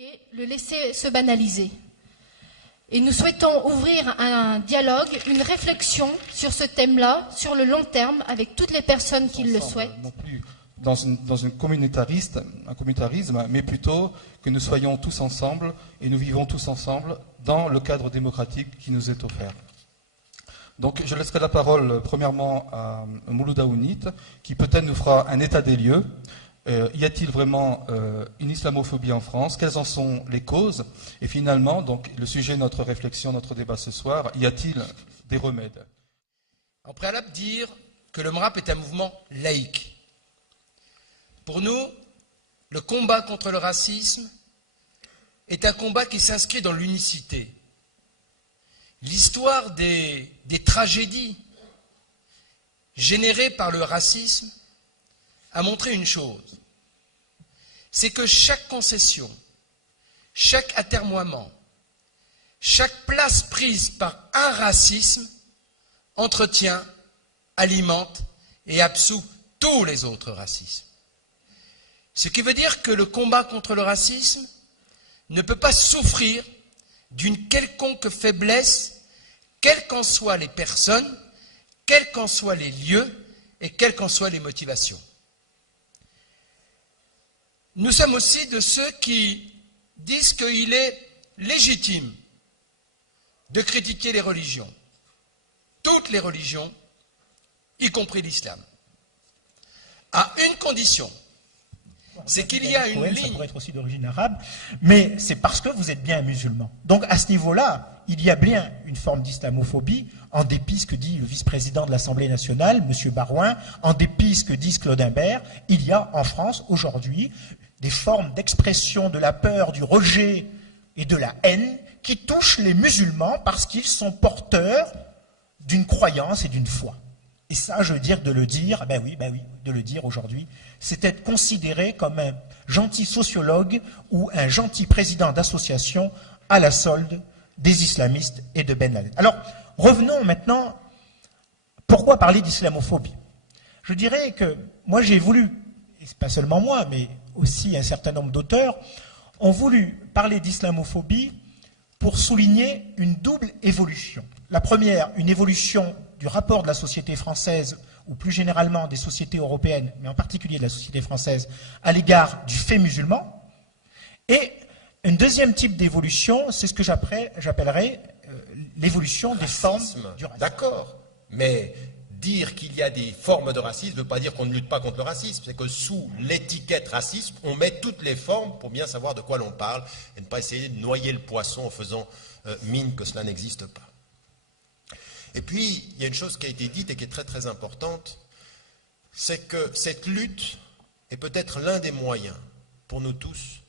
et le laisser se banaliser. Et nous souhaitons ouvrir un dialogue, une réflexion sur ce thème-là, sur le long terme, avec toutes les personnes qui le souhaitent. Non plus dans un communautarisme, mais plutôt que nous soyons tous ensemble et nous vivons tous ensemble dans le cadre démocratique qui nous est offert. Donc je laisserai la parole premièrement à Moulouda Ounit, qui peut-être nous fera un état des lieux. Y a-t-il vraiment une islamophobie en France? Quelles en sont les causes? Et finalement, donc, le sujet de notre réflexion, notre débat ce soir, y a-t-il des remèdes? En préalable, dire que le MRAP est un mouvement laïque. Pour nous, le combat contre le racisme est un combat qui s'inscrit dans l'unicité. L'histoire des tragédies générées par le racisme a montré une chose, c'est que chaque concession, chaque atermoiement, chaque place prise par un racisme entretient, alimente et absout tous les autres racismes. Ce qui veut dire que le combat contre le racisme ne peut pas souffrir d'une quelconque faiblesse, quelles qu'en soient les personnes, quels qu'en soient les lieux et quelles qu'en soient les motivations. Nous sommes aussi de ceux qui disent qu'il est légitime de critiquer les religions, toutes les religions, y compris l'islam, à une condition, c'est qu'il y a une ligne. Ça pourrait être aussi d'origine arabe, mais c'est parce que vous êtes bien un musulman. Donc à ce niveau-là, il y a bien une forme d'islamophobie, en dépit de ce que dit le vice-président de l'Assemblée nationale, M. Barouin, en dépit de ce que dit Claude Imbert, il y a en France aujourd'hui des formes d'expression de la peur, du rejet et de la haine qui touchent les musulmans parce qu'ils sont porteurs d'une croyance et d'une foi. Et ça, je veux dire, de le dire, de le dire aujourd'hui, c'est être considéré comme un gentil sociologue ou un gentil président d'association à la solde des islamistes et de Ben Laden. Alors, revenons maintenant, pourquoi parler d'islamophobie? Je dirais que moi j'ai voulu, et c'est pas seulement moi, mais aussi un certain nombre d'auteurs, ont voulu parler d'islamophobie pour souligner une double évolution. La première, une évolution du rapport de la société française, ou plus généralement des sociétés européennes, mais en particulier de la société française, à l'égard du fait musulman. Et un deuxième type d'évolution, c'est ce que j'appellerais l'évolution des formes du racisme. D'accord, mais dire qu'il y a des formes de racisme ne veut pas dire qu'on ne lutte pas contre le racisme. C'est que sous l'étiquette racisme, on met toutes les formes pour bien savoir de quoi l'on parle et ne pas essayer de noyer le poisson en faisant mine que cela n'existe pas. Et puis, il y a une chose qui a été dite et qui est très très importante, c'est que cette lutte est peut-être l'un des moyens pour nous tous